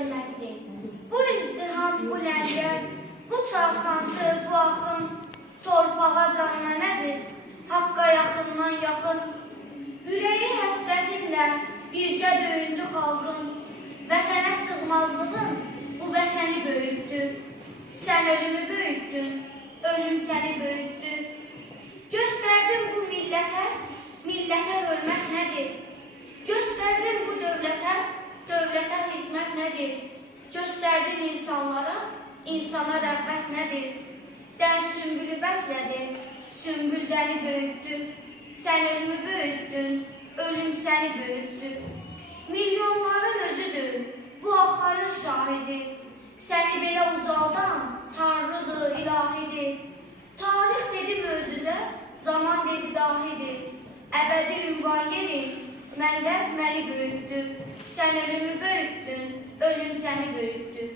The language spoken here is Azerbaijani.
ölməzdi. Bu izdiham, bu ləngər, bu çalxantı, bu axın, torpağa candan əziz, haqqa yaxından yaxın. Ürəyi həsrətinlə bircə döyündü xalqın, vətənə sığmazlığın bu vətəni böyütdü. Sən ölümü böyütdün, ölüm səni böyütdü. Göstərdin bu millətə, millətə hörmət nədir? Göstərdin bu dövlətə, dövlətə xidmət nədir? Göstərdin insanlara, insana rəğbət nədir? Dən sümbülü bəslədi, sümbül dəni böyütdü. Sən ölümü böyütdün, ölüm səni böyütdü. Milyonların özüdür, bu axarın şahidi. Səni belə ucaldan Tanrıdır, ilahidir. Tarix dedi möcüzə, zaman dedi dahidir. Əbədi ünvan yeri, məndə məni böyütdü. Sən ölümü böyütdün, ölüm səni böyütdü.